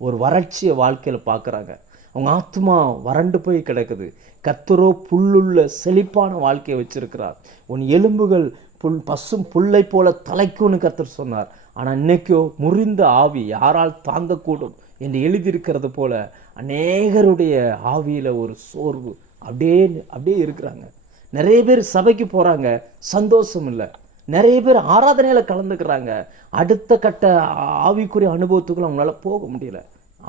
ஒரு வறட்சியை வாழ்க்கையில் பார்க்குறாங்க. அவங்க ஆத்மா வறண்டு போய் கிடக்குது. கர்த்தரோ புல்லுள்ள செழிப்பான வாழ்க்கையை வச்சிருக்கிறார். உன் எலும்புகள் பசும் புல்லை போல தலைக்கும்னு கர்த்தர் சொன்னார். ஆனால் இன்னைக்கோ முறிந்த ஆவி யாரால் தாங்கக்கூடும் என்று எழுதியிருக்கிறது போல அநேகருடைய ஆவியில் ஒரு சோர்வு அப்படியே இருக்கிறாங்க. நிறைய பேர் சபைக்கு போகிறாங்க, சந்தோஷம் இல்லை. நிறைய பேர் ஆராதனையில் கலந்துக்கிறாங்க, அடுத்த கட்ட ஆவிக்குரிய அனுபவத்துக்குள்ள அவங்களால போக முடியல.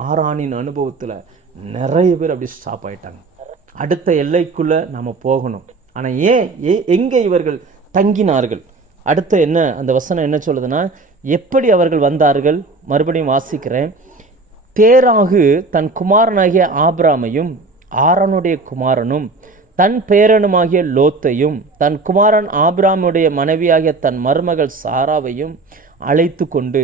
ஆரானின் அனுபவத்தில் நிறைய பேர் அப்படி ஸ்டாப் ஆயிட்டாங்க. அடுத்த எல்லைக்குள்ளே நம்ம போகணும். ஆனால் எங்கே இவர்கள் தங்கினார்கள்? அடுத்த என்ன அந்த வசனம் என்ன சொல்லுதுன்னா, எப்படி அவர்கள் வந்தார்கள்? மறுபடியும் வாசிக்கிறேன். தேராகு தன் குமாரனாகிய ஆபிராமையும் ஆரோனுடைய குமாரனும் தன் பேரனுமாகிய லோத்தையும் தன் குமாரன் ஆபிராமுடைய மனைவியாகிய தன் மருமகள் சாராவையும் அழைத்து கொண்டு,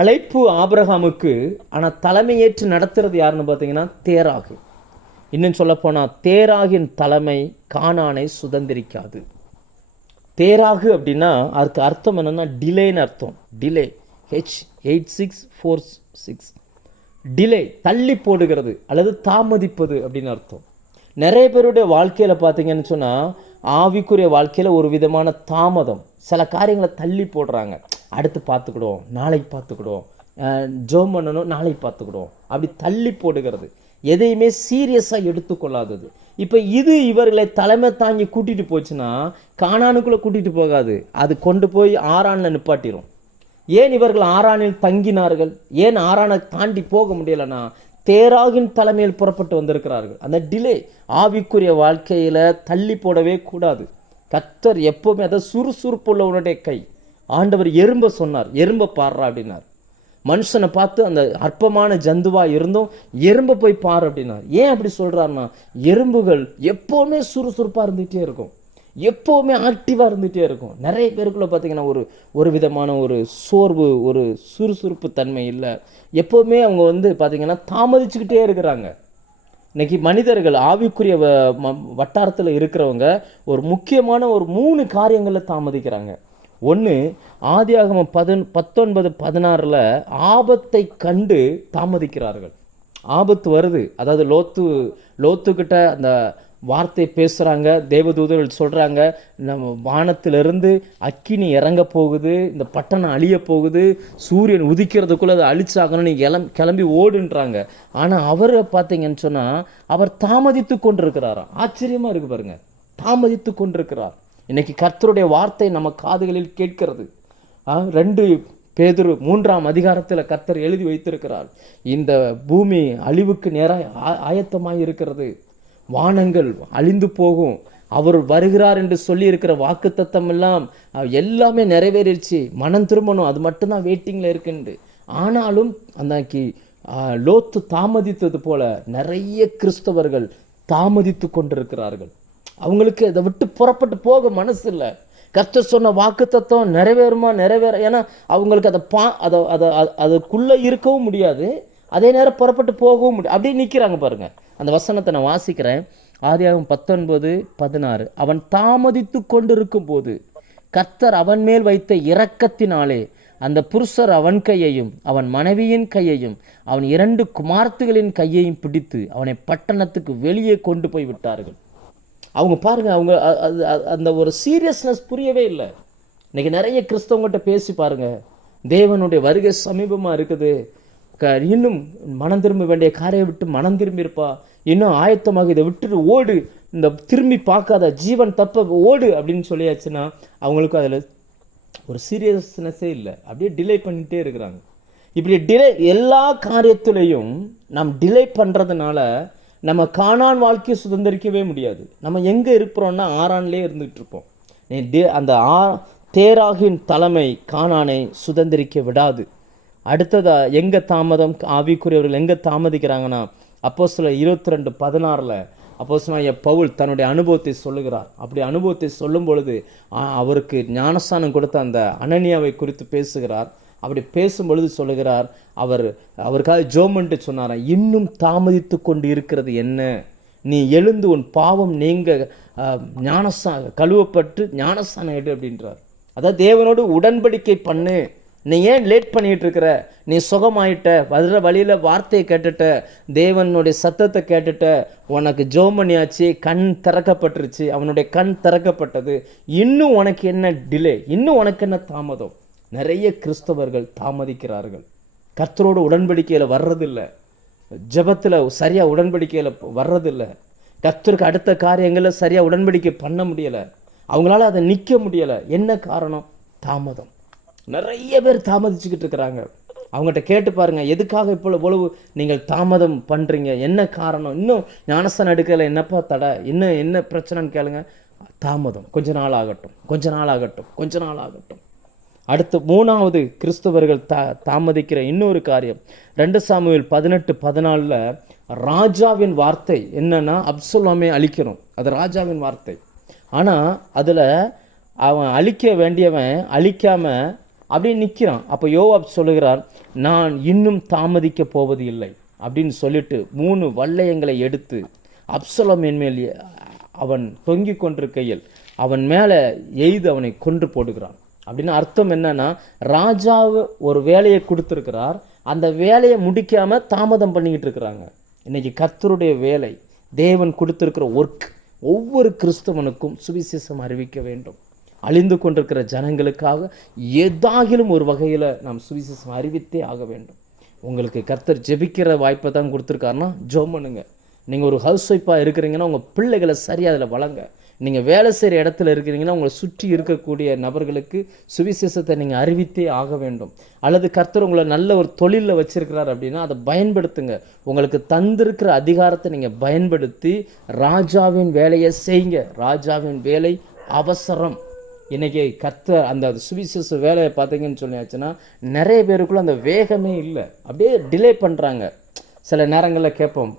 அழைப்பு ஆபிரகாமுக்கு, ஆனால் தலைமையேற்று நடத்துறது யாருன்னு பார்த்தீங்கன்னா தேராகு. இன்னும் சொல்லப்போனால் தேராகின் தலைமை கானானை சுதந்திரிக்காது. தேராகு அப்படின்னா அதுக்கு அர்த்தம் என்னன்னா டிலேன்னு அர்த்தம். டிலே, H8646, டிலே, தள்ளி போடுகிறது அல்லது தாமதிப்பது அப்படின்னு அர்த்தம். நிறைய பேருடைய வாழ்க்கையில் பார்த்தீங்கன்னு சொன்னால் ஆவிக்குரிய வாழ்க்கையில் ஒரு விதமான தாமதம், சில காரியங்களை தள்ளி போடுறாங்க. அடுத்து பார்த்துக்கிடுவோம், நாளைக்கு பார்த்துக்கிடுவோம், ஜோம் பண்ணணும், நாளைக்கு பார்த்துக்கிடுவோம், அப்படி தள்ளி போடுகிறது. எதையுமே சீரியஸாக எடுத்துக்கொள்ளாதது. இப்போ இது இவர்களை தலைமை தாங்கி கூட்டிகிட்டு போச்சுன்னா கானானுக்குள்ளே கூட்டிகிட்டு போகாது, அது கொண்டு போய் ஆரானில் நிப்பாட்டிடும். ஏன் இவர்கள் ஆரானில் தங்கினார்கள்? ஏன் ஆரானை தாண்டி போக முடியலைன்னா தேராகின் தலைமையில் புறப்பட்டு வந்திருக்கிறார்கள். அந்த டிலே ஆவிக்குரிய வாழ்க்கையில் தள்ளி போடவே கூடாது. கர்த்தர் எப்போவுமே அதை சுறுசுறுப்பு உள்ளவனுடைய கை. ஆண்டவர் எறும்பை சொன்னார், எறும்பை பாடுறா அப்படின்னார். மனுஷனை பார்த்து அந்த அற்பமான ஜந்துவாக இருந்தும் எறும்பை போய் பாரு அப்படின்னார். ஏன் அப்படி சொல்கிறாருன்னா, எறும்புகள் எப்போவுமே சுறுசுறுப்பாக இருந்துகிட்டே இருக்கும், எப்போவுமே ஆக்டிவாக இருந்துகிட்டே இருக்கும். நிறைய பேருக்குள்ளே பார்த்தீங்கன்னா ஒரு விதமான ஒரு சோர்வு, ஒரு சுறுசுறுப்பு தன்மை இல்லை. எப்போவுமே அவங்க பார்த்தீங்கன்னா தாமதிச்சுக்கிட்டே இருக்கிறாங்க. இன்னைக்கு மனிதர்கள் ஆவிக்குரிய வட்டாரத்தில் இருக்கிறவங்க ஒரு முக்கியமான ஒரு 3 காரியங்களில் தாமதிக்கிறாங்க. ஒன்று ஆதியாகமம் 19:16 ஆபத்தை கண்டு தாமதிக்கிறார்கள். ஆபத்து வருது, அதாவது லோத்துக்கிட்ட அந்த வார்த்தை பேசுகிறாங்க, தேவதூதர்கள் சொல்கிறாங்க, நம்ம வானத்திலிருந்து அக்கினி இறங்க போகுது, இந்த பட்டணம் அழிய போகுது, சூரியன் உதிக்கிறதுக்குள்ளே அதை அழிச்சாகணும், நீ கிளம்பி ஓடுன்றாங்க. ஆனால் அவரை பார்த்தீங்கன்னு சொன்னால் அவர் தாமதித்து கொண்டிருக்கிறாராம். ஆச்சரியமாக இருக்குது பாருங்க, தாமதித்து கொண்டிருக்கிறார். இன்னைக்கு கர்த்தருடைய வார்த்தை நம்ம காதுகளில் கேட்கிறது. 2 பேதுரு 3 கர்த்தர் எழுதி வைத்திருக்கிறார், இந்த பூமி அழிவுக்கு நேராக ஆயத்தமாய் இருக்கிறது, வானங்கள் அழிந்து போகும், அவர் வருகிறார் என்று சொல்லி இருக்கிற வாக்குத்தத்தம் எல்லாம் எல்லாமே நிறைவேறிடுச்சு, மனம் திரும்பணும், அது மட்டும்தான் வெயிட்டிங்கில் இருக்குண்டு. ஆனாலும் அன்னைக்கு லோத்து தாமதித்தது போல நிறைய கிறிஸ்தவர்கள் தாமதித்து கொண்டிருக்கிறார்கள். அவங்களுக்கு இதை விட்டு புறப்பட்டு போக மனசு இல்லை. கர்த்தர் சொன்ன வாக்குத்தத்தம் நிறைவேறுமா ஏன்னா அவங்களுக்கு அதுக்குள்ளே இருக்கவும் முடியாது, அதே நேரம் புறப்பட்டு போகவும் முடியாது, அப்படியே நிற்கிறாங்க பாருங்க. அந்த வசனத்தை நான் வாசிக்கிறேன். ஆதியாகமம் 19:16 அவன் தாமதித்து கொண்டிருக்கும் போது கர்த்தர் அவன் மேல் வைத்த இரக்கத்தினாலே அந்த புருஷர் அவன் கையையும் அவன் மனைவியின் கையையும் அவன் 2 குமார்த்திகளின் கையையும் பிடித்து அவனை பட்டணத்துக்கு வெளியே கொண்டு போய் விட்டார்கள். அவங்க பாருங்க, அவங்க அந்த ஒரு சீரியஸ்னஸ் புரியவே இல்லை. இன்னைக்கு நிறைய கிறிஸ்தவங்கிட்ட பேசி பாருங்க, தேவனுடைய வருகை சமீபமாக இருக்குது, இன்னும் மனம் திரும்ப வேண்டிய காரியம் விட்டு மனம் திரும்பி இருப்பா, இன்னும் ஆயத்தமாக இதை விட்டுட்டு ஓடு, இந்த திரும்பி பார்க்காத ஜீவன் தப்ப ஓடு அப்படின்னு சொல்லியாச்சுன்னா அவங்களுக்கு அதில் ஒரு சீரியஸ்னஸே இல்லை, அப்படியே டிலே பண்ணிகிட்டே இருக்கிறாங்க. இப்படி டிலே எல்லா காரியத்திலையும் நாம் டிலே பண்ணுறதுனால நம்ம கானான் வாழ்க்கையை சுதந்திரிக்கவே முடியாது. நம்ம எங்கே இருக்கிறோம்னா ஆரான்லேயே இருந்துகிட்டு இருப்போம். அந்த தேராகின் தலைமை கானானை சுதந்திரிக்க விடாது. அடுத்ததா எங்கே தாமதம், ஆவிக்குரியவர்கள் எங்கே தாமதிக்கிறாங்கன்னா அப்போஸ்தலர் 22:16 அப்போஸ்தலனாகிய பவுல் தன்னுடைய அனுபவத்தை சொல்லுகிறார். அப்படி அனுபவத்தை சொல்லும் பொழுது அவருக்கு ஞானஸ்தானம் கொடுத்த அந்த அனனியாவை குறித்து பேசுகிறார். அப்படி பேசும் பொழுது சொல்லுகிறார், அவருக்காக ஜோமன்ட்டு சொன்னாராம், இன்னும் தாமதித்து கொண்டு இருக்கிறது என்ன, நீ எழுந்து உன் பாவம் நீங்க கழுவப்பட்டு ஞானஸ்தானம் எடு அப்படின்றார். அதாவது தேவனோடு உடன்படிக்கை பண்ணு, நீ ஏன் லேட் பண்ணிட்டு இருக்கிற, நீ சுகமாயிட்ட, வர்ற வழியில் வார்த்தையை கேட்டுட்ட, தேவனுடைய சத்தத்தை கேட்டுட்ட, உனக்கு ஜோமணியாச்சு, கண் திறக்கப்பட்டுருச்சு, அவனுடைய கண் திறக்கப்பட்டது, இன்னும் உனக்கு என்ன டிலே, இன்னும் உனக்கு என்ன தாமதம். நிறைய கிறிஸ்தவர்கள் தாமதிக்கிறார்கள், கர்த்தரோடு உடன்படிக்கையில் வர்றதில்லை, ஜெபத்தில் சரியாக உடன்படிக்கையில் வர்றதில்லை, கர்த்தருக்கு அடுத்த காரியங்களில் சரியாக உடன்படிக்கை பண்ண முடியலை, அவங்களால அதை நிற்க முடியலை. என்ன காரணம்? தாமதம். நிறைய பேர் தாமதிச்சுக்கிட்டு இருக்கிறாங்க. அவங்ககிட்ட கேட்டு பாருங்க, எதுக்காக இவ்வளவு நீங்கள் தாமதம் பண்ணுறீங்க, என்ன காரணம், இன்னும் ஞானஸ்தானம் எடுக்கல, என்னப்பா தடை, இன்னும் என்ன பிரச்சனைன்னு கேளுங்க. தாமதம், கொஞ்ச நாள் ஆகட்டும். அடுத்து 3வது கிறிஸ்தவர்கள் தாமதிக்கிற இன்னொரு காரியம் 2 சாமுவேல் 18:14 ராஜாவின் வார்த்தை என்னன்னா அப்சலோமை அழிக்கணும், அது ராஜாவின் வார்த்தை. ஆனால் அதில் அவன் அழிக்க வேண்டியவன் அழிக்காம அப்படியே நிற்கிறான். அப்போ யோவாப் சொல்லுகிறார், நான் இன்னும் தாமதிக்க போவது இல்லை அப்படின்னு சொல்லிட்டு 3 வல்லையங்களை எடுத்து அப்சலோமின் மேல் அவன் தொங்கி கொண்டிருக்கையில் அவன் மேலே எய்து அவனை கொன்று போடுகிறான். அப்படின்னு அர்த்தம் என்னன்னா, ராஜாவு ஒரு வேலையை கொடுத்துருக்கிறார், அந்த வேலையை முடிக்காம தாமதம் பண்ணிக்கிட்டு இருக்கிறாங்க. இன்னைக்கு கர்த்தருடைய வேலை, தேவன் கொடுத்துருக்கிற ஒர்க், ஒவ்வொரு கிறிஸ்தவனுக்கும் சுவிசேஷம் அறிவிக்க வேண்டும். அழிந்து கொண்டிருக்கிற ஜனங்களுக்காக ஏதாகிலும் ஒரு வகையில் நாம் சுவிசேஷம் அறிவித்தே ஆக வேண்டும். உங்களுக்கு கர்த்தர் ஜெபிக்கிற வாய்ப்பை தான் கொடுத்துருக்காருன்னா ஜெபம் பண்ணுங்க. நீங்கள் ஒரு ஹவுஸ் ஒய்ஃபாக இருக்கிறீங்கன்னா உங்கள் பிள்ளைகளை சரியாக அதில் வளங்க. நீங்கள் வேலை செய்கிற இடத்துல இருக்கிறீங்கன்னா உங்களை சுற்றி இருக்கக்கூடிய நபர்களுக்கு சுவிசேஷத்தை நீங்கள் அறிவித்தே ஆக வேண்டும். அல்லது கர்த்தர் உங்களை நல்ல ஒரு தொழிலில் வச்சிருக்கிறார் அப்படின்னா அதை பயன்படுத்துங்க. உங்களுக்கு தந்திருக்கிற அதிகாரத்தை நீங்கள் பயன்படுத்தி ராஜாவின் வேலையை செய்யுங்க. ராஜாவின் வேலை அவசரம். இன்றைக்கி கர்த்தர் அந்த சுவிசேஷ வேலையை பார்த்தீங்கன்னு சொல்லியாச்சுன்னா நிறைய பேருக்குள்ள அந்த வேகமே இல்லை, அப்படியே டிலே பண்ணுறாங்க. சில நேரங்களில் கேட்போம்,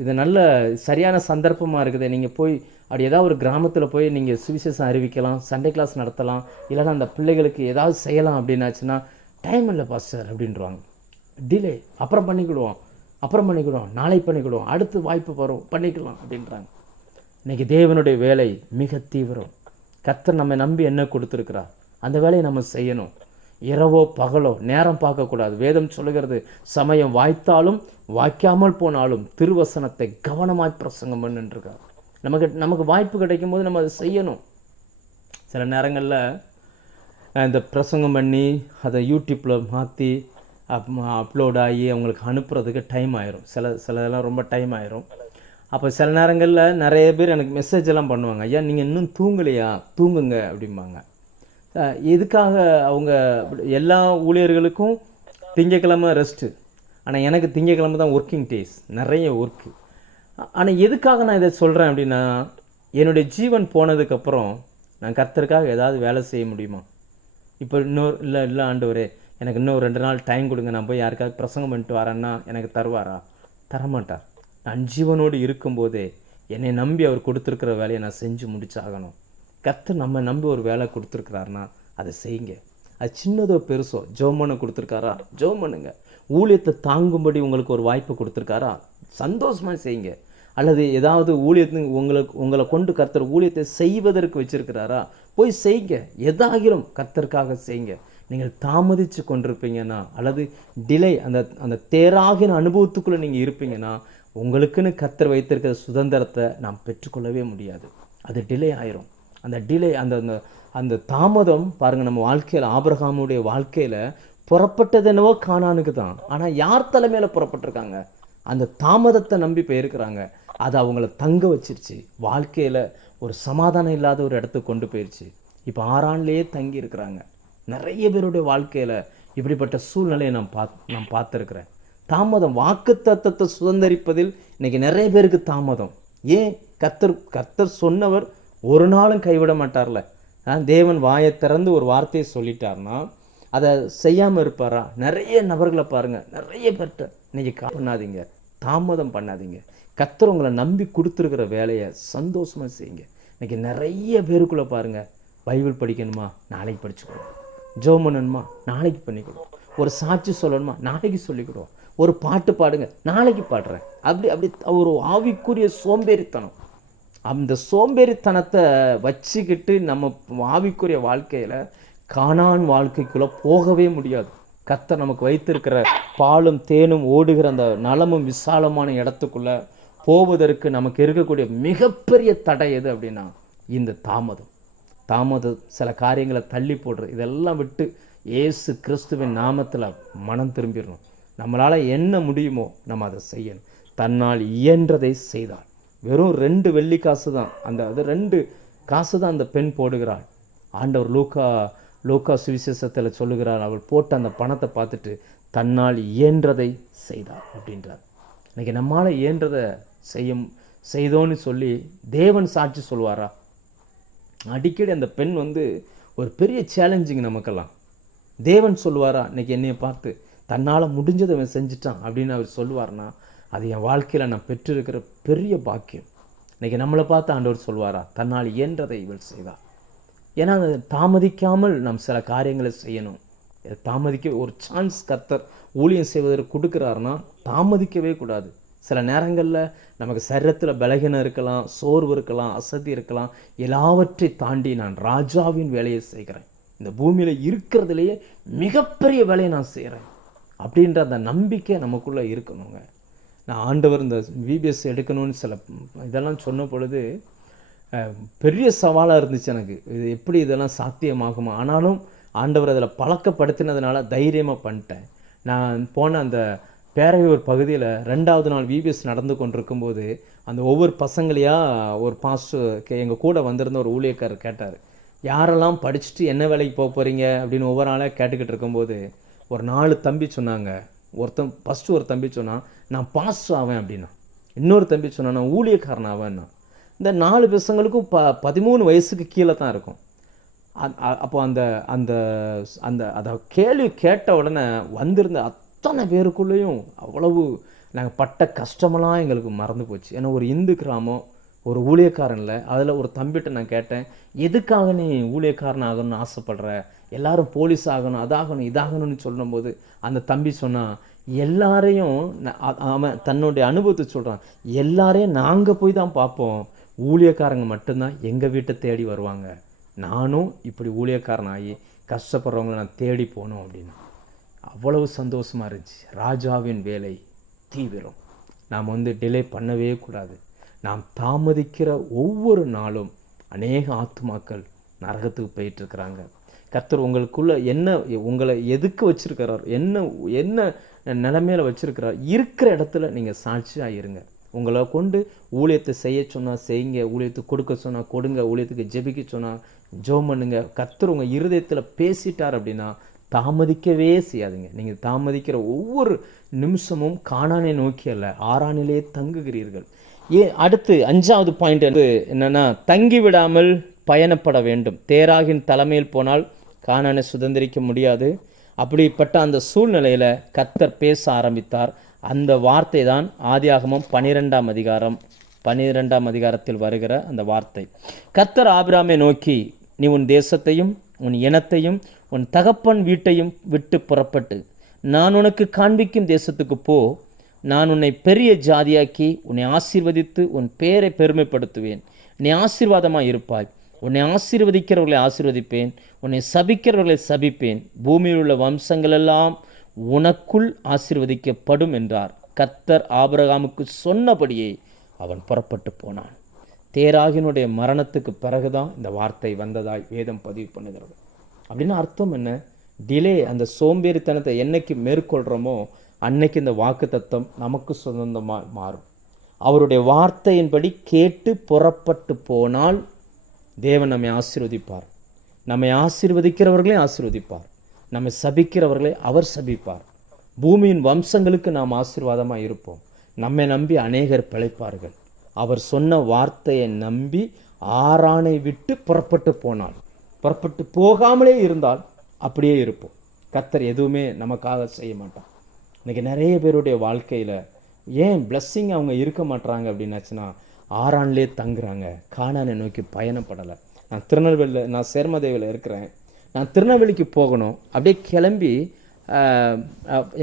இது நல்ல சரியான சந்தர்ப்பமாக இருக்குது, நீங்கள் போய் அப்படி ஏதாவது ஒரு கிராமத்தில் போய் நீங்கள் சுவிசேஷம் அறிவிக்கலாம், சண்டே கிளாஸ் நடத்தலாம், இல்லைன்னா அந்த பிள்ளைகளுக்கு ஏதாவது செய்யலாம் அப்படின்னாச்சுன்னா டைம் இல்லை பாஸ்டர் அப்படின்றாங்க. டிலே, அப்புறம் பண்ணிக்கிடுவோம், நாளை பண்ணிக்கிடுவோம், அடுத்து வாய்ப்பு வரும் பண்ணிக்கலாம் அப்படின்றாங்க. இன்றைக்கி தேவனுடைய வேலை மிக தீவிரம். கர்த்தர் நம்மை நம்பி என்ன கொடுத்துருக்கிறார்? அந்த வேலையை நம்ம செய்யணும். இரவோ பகலோ நேரம் பார்க்கக்கூடாது. வேதம் சொல்லுகிறது, சமயம் வாய்த்தாலும் வாய்க்காமல் போனாலும் திருவசனத்தை கவனமாய் பிரசங்கம் பண்ணுன்றிருக்கார். நமக்கு வாய்ப்பு கிடைக்கும் போது நம்ம அதை செய்யணும். சில நேரங்களில் இந்த பிரசங்கம் பண்ணி அதை யூடியூப்பில் மாற்றி அப்லோட் ஆகி அவங்களுக்கு அனுப்புறதுக்கு டைம் ஆயிரும். சிலதெல்லாம் ரொம்ப டைம் ஆயிரும். அப்போ சில நேரங்களில் நிறைய பேர் எனக்கு மெசேஜ் எல்லாம் பண்ணுவாங்க, ஐயா நீங்கள் இன்னும் தூங்கலையா, தூங்குங்க அப்படிம்பாங்க. எதுக்காக? அவங்க எல்லா ஊழியர்களுக்கும் திங்கக்கிழமை ரெஸ்ட்டு, ஆனால் எனக்கு திங்கக்கிழமை தான் ஒர்க்கிங் டேஸ், நிறைய ஒர்க்கு. ஆனால் எதுக்காக நான் இதை சொல்கிறேன் அப்படின்னா, என்னுடைய ஜீவன் போனதுக்கப்புறம் நான் கர்த்தருக்காக ஏதாவது வேலை செய்ய முடியுமா? இப்போ இல்லை ஆண்டவரே எனக்கு இன்னும் 2 நாள் டைம் கொடுங்க, நான் போய் யாருக்காவது பிரசங்கம் பண்ணிட்டு வரேன்னா எனக்கு தருவாரா? தரமாட்டார். நான் ஜீவனோடு இருக்கும்போதே என்னை நம்பி அவர் கொடுத்துருக்கிற வேலையை நான் செஞ்சு முடிச்சாகணும். கர்த்தர் நம்ம நம்பி ஒரு வேலை கொடுத்துருக்குறாருன்னா அதை செய்யுங்க. அது சின்னதோ பெருசோ, ஜெபம் பண்ண கொடுத்துருக்காரா, ஜெபம் பண்ணுங்க. ஊழியத்தை தாங்கும்படி உங்களுக்கு ஒரு வாய்ப்பு கொடுத்துருக்காரா, சந்தோஷமாக செய்யுங்க. அல்லது ஏதாவது உங்களை கொண்டு கர்த்தர் ஊழியத்தை செய்வதற்கு வச்சிருக்கிறாரா, போய் செய்யுங்க. எதாகிலும் கர்த்தருக்காக செய்யுங்க. நீங்கள் தாமதித்து கொண்டிருப்பீங்கன்னா, அல்லது டிலே, அந்த தேராகின அனுபவத்துக்குள்ளே நீங்கள் இருப்பீங்கன்னா, உங்களுக்குன்னு கர்த்தர் வைத்திருக்கிற சுதந்திரத்தை நாம் பெற்றுக்கொள்ளவே முடியாது. அது டிலே ஆயிரும். அந்த டிலே, அந்த தாமதம் பாருங்கள், நம்ம வாழ்க்கையில், ஆபிரகாமுடைய வாழ்க்கையில் புறப்பட்டது என்னவோ கானானுக்கு தான். ஆனால் யார் தலைமையில் புறப்பட்டிருக்காங்க? அந்த தாமதத்தை நம்பி போயிருக்கிறாங்க. அது அவங்கள தங்க வச்சிருச்சு. வாழ்க்கையில் ஒரு சமாதானம் இல்லாத ஒரு இடத்துக்கு கொண்டு போயிடுச்சு. இப்போ ஆறான்லேயே தங்கி இருக்கிறாங்க. நிறைய பேருடைய வாழ்க்கையில் இப்படிப்பட்ட சூழ்நிலையை நான் பார்த்துருக்குறேன். தாமதம், வாக்குத்தத்தத்தை சுதந்திரிப்பதில் இன்னைக்கு நிறைய பேருக்கு தாமதம். ஏன்? கர்த்தர் சொன்னவர் ஒரு நாளும் கைவிட மாட்டார்ல. தேவன் வாயை திறந்து ஒரு வார்த்தையை சொல்லிட்டார்னா அதை செய்யாமல் இருப்பாரா? நிறைய நபர்களை பாருங்கள், நிறைய பேர்கிட்ட இன்னைக்கு பண்ணாதீங்க, தாமதம் பண்ணாதீங்க. கர்த்தர் உங்களை நம்பி கொடுத்துருக்கிற வேலையை சந்தோஷமாக செய்யுங்க. இன்னைக்கு நிறைய பேருக்குள்ளே பாருங்கள், பைபிள் படிக்கணுமா, நாளைக்கு படிச்சுக்கணும். ஜெபம் பண்ணணுமா, நாளைக்கு பண்ணிக்கணும். ஒரு சாட்சி சொல்லணுமா, நாளைக்கு சொல்லிக்கிடுவோம். ஒரு பாட்டு பாடுங்க, நாளைக்கு பாடுறேன். அப்படி ஒரு ஆவிக்குரிய சோம்பேறித்தனம். அந்த சோம்பேறித்தனத்தை வச்சுக்கிட்டு நம்ம ஆவிக்குரிய வாழ்க்கையில் கானான் வாழ்க்கைக்குள்ளே போகவே முடியாது. கர்த்தர் நமக்கு வைத்திருக்கிற பாலும் தேனும் ஓடுகிற அந்த நலமும் விசாலமான இடத்துக்குள்ளே போவதற்கு நமக்கு இருக்கக்கூடிய மிகப்பெரிய தடை எது அப்படின்னா இந்த தாமதம். சில காரியங்களை தள்ளி போடுறது, இதெல்லாம் விட்டு இயேசு கிறிஸ்துவின் நாமத்தில் மனம் திரும்பிடணும். நம்மளால் என்ன முடியுமோ நம்ம அதை செய்யணும். தன்னால் இயன்றதை செய்தாள். வெறும் 2 வெள்ளி காசு தான், அது 2 காசு தான் அந்த பெண் போடுகிறாள். ஆண்டவர் லூக்கா சுவிசேஷத்தில் சொல்லுகிறார், அவள் போட்ட அந்த பணத்தை பார்த்துட்டு தன்னால் இயன்றதை செய்தாள் அப்படின்றார். இன்றைக்கி நம்மளால் இயன்றதை செய்தோன்னு சொல்லி தேவன் சாட்சி சொல்வாரா? அடிக்கடி அந்த பெண் ஒரு பெரிய சேலஞ்சிங் நமக்கெல்லாம். தேவன் சொல்லுவாரா இன்னைக்கு என்னையை பார்த்து தன்னால் முடிஞ்சதை அவன் செஞ்சுட்டான் அப்படின்னு அவர் சொல்லுவார்னா அது என் வாழ்க்கையில் நான் பெற்றிருக்கிற பெரிய பாக்கியம். இன்றைக்கி நம்மளை பார்த்து ஆண்டவர் சொல்வாரா தன்னால் இயன்றதை இவள் செய்தார். ஏன்னா அதை தாமதிக்காமல் நாம் சில காரியங்களை செய்யணும். தாமதிக்க ஒரு சான்ஸ் கர்த்தர் ஊழியம் செய்வதற்கு கொடுக்குறாருன்னா தாமதிக்கவே கூடாது. சில நேரங்களில் நமக்கு சரீரத்தில் பலகீனம் இருக்கலாம், சோர்வு இருக்கலாம், அசதி இருக்கலாம். எல்லாவற்றை தாண்டி நான் ராஜாவின் வேலையை செய்கிறேன், இந்த பூமியில் இருக்கிறதுலையே மிகப்பெரிய வேலையை நான் செய்கிறேன் அப்படின்ற அந்த நம்பிக்கை நமக்குள்ளே இருக்கணுங்க. நான் ஆண்டவர் இந்த விபிஎஸ் எடுக்கணும்னு சில இதெல்லாம் சொன்ன பொழுது பெரிய சவாலாக இருந்துச்சு எனக்கு. இது எப்படி இதெல்லாம் சாத்தியமாகுமா? ஆனாலும் ஆண்டவர் அதில் பழக்கப்படுத்தினதுனால தைரியமாக பண்ணிட்டேன். நான் போன அந்த பேரையூர் பகுதியில் 2வது நாள் விபிஎஸ் நடந்து கொண்டிருக்கும்போது அந்த ஒவ்வொரு பசங்களையாக ஒரு பாஸ்டர் எங்கள் கூட வந்திருந்த ஒரு ஊழியக்காரர் கேட்டார், யாரெல்லாம் படிச்சுட்டு என்ன வேலைக்கு போக போகிறீங்க அப்படின்னு ஒவ்வொரு நாளாக கேட்டுக்கிட்டு இருக்கும்போது ஒரு 4 தம்பி சொன்னாங்க. ஃபஸ்ட்டு ஒரு தம்பி சொன்னான், நான் பாஸ்டர் ஆவேன் அப்படின்னா. இன்னொரு தம்பி சொன்னான், நான் ஊழியக்காரன் ஆவேன்னா. இந்த 4 பசங்களுக்கும் 13 வயசுக்கு கீழே தான் இருக்கும். அப்போ அந்த கேள்வி கேட்ட உடனே வந்திருந்த அத்தனை பேருக்குள்ளேயும் அவ்வளவு நாங்கள் பட்ட கஷ்டமெல்லாம் எங்களுக்கு மறந்து போச்சு. ஏன்னா ஒரு இந்து கிராமம், ஒரு ஊழியக்காரன் இல்லை. அதில் ஒரு தம்பிகிட்ட நான் கேட்டேன், எதுக்காக நீ ஊழியக்காரன் ஆகணும்னு ஆசைப்படுற? எல்லாரும் போலீஸ் ஆகணும், அதாகணும், இதாகணும்னு சொல்லும்போது அந்த தம்பி சொன்னான், எல்லாரையும் அவன் தன்னுடைய அனுபவத்தை சொல்கிறான், எல்லாரையும் நாங்கள் போய் தான் பார்ப்போம், ஊழியக்காரங்க மட்டும்தான் எங்கள் வீட்டை தேடி வருவாங்க. நானும் இப்படி ஊழியக்காரன் ஆகி கஷ்டப்படுறவங்கள நான் தேடி போனோம் அப்படின்னு. அவ்வளவு சந்தோஷமாக இருந்துச்சு. ராஜாவின் வேலை தீவிரம். நாம் டிலே பண்ணவே கூடாது. நாம் தாமதிக்கிற ஒவ்வொரு நாளும் அநேக ஆத்துமாக்கள் நரகத்துக்கு போயிட்டுருக்குறாங்க. கர்த்தர் உங்களுக்குள்ள உங்களை எதுக்கு வச்சுருக்கிறார், என்ன நிலைமையில் வச்சுருக்கிறார், இருக்கிற இடத்துல நீங்கள் சாட்சியாக இருங்க. உங்களை கொண்டு ஊழியத்தை செய்ய சொன்னால் செய்யுங்க, ஊழியத்துக்கு கொடுக்க சொன்னால் கொடுங்க, ஊழியத்துக்கு ஜெபிக்க சொன்னால் ஜெபம் பண்ணுங்க. கர்த்தர் உங்கள் இருதயத்தில் பேசிட்டார் அப்படின்னா தாமதிக்கவே செய்யாதுங்க. நீங்கள் தாமதிக்கிற ஒவ்வொரு நிமிஷமும் கானானை நோக்கி அல்ல, ஆரானிலே தங்குகிறீர்கள். அடுத்து 5வது பாயிண்ட் என்னன்னா, தங்கி விடாமல் பயணப்பட வேண்டும். தேராகின் தலைமையில் போனால் கானானை சுதந்திரிக்க முடியாது. அப்படிப்பட்ட அந்த சூழ்நிலையில் கர்த்தர் பேச ஆரம்பித்தார். அந்த வார்த்தை தான் ஆதியாகமம் 12ஆம் அதிகாரத்தில் வருகிற அந்த வார்த்தை. கர்த்தர் ஆபிரகாமை நோக்கி, நீ உன் தேசத்தையும் உன் இனத்தையும் உன் தகப்பன் வீட்டையும் விட்டு புறப்பட்டு நான் உனக்கு காண்பிக்கும் தேசத்துக்கு போ. நான் உன்னை பெரிய ஜாதியாக்கி உன்னை ஆசீர்வதித்து உன் பேரை பெருமைப்படுத்துவேன். நீ ஆசீர்வாதமாக இருப்பாய். உன்னை ஆசீர்வதிக்கிறவர்களை ஆசீர்வதிப்பேன், உன்னை சபிக்கிறவர்களை சபிப்பேன். பூமியில் உள்ள வம்சங்கள் எல்லாம் உனக்குள் ஆசீர்வதிக்கப்படும் என்றார். கர்த்தர் ஆபிரகாமுக்கு சொன்னபடியே அவன் புறப்பட்டு போனான். தேராகினுடைய மரணத்துக்கு பிறகுதான் இந்த வார்த்தை வந்ததாய் வேதம் பதிவு பண்ணுகிறது. அப்படின்னு அர்த்தம் என்ன? டிலே, அந்த சோம்பேறித்தனத்தை என்னைக்கு மேற்கொள்கிறோமோ அன்னைக்கு இந்த வாக்கு தத்தம் நமக்கு சொந்தமாக மாறும். அவருடைய வார்த்தையின்படி கேட்டு புறப்பட்டு போனால் தேவன் நம்மை ஆசீர்வதிப்பார். நம்மை ஆசீர்வதிக்கிறவர்களே ஆசீர்வதிப்பார், நம்மை சபிக்கிறவர்களே அவர் சபிப்பார். பூமியின் வம்சங்களுக்கு நாம் ஆசீர்வாதமாக இருப்போம். நம்மை நம்பி அநேகர் பிழைப்பார்கள். அவர் சொன்ன வார்த்தையை நம்பி ஆரானை விட்டு புறப்பட்டு போனால், புறப்பட்டு போகாமலே இருந்தால் அப்படியே இருப்போம். கர்த்தர் எதுவுமே நமக்காக செய்ய மாட்டான். இன்றைக்கி நிறைய பேருடைய வாழ்க்கையில் ஏன் பிளஸ்ஸிங் அவங்க இருக்க மாட்டாங்க அப்படின்னாச்சுன்னா, ஆரான்லே தங்குறாங்க, கானானை நோக்கி பயணப்படலை. நான் சேர்மதேவியில் இருக்கிறேன். நான் திருநெல்வேலிக்கு போகணும். அப்படியே கிளம்பி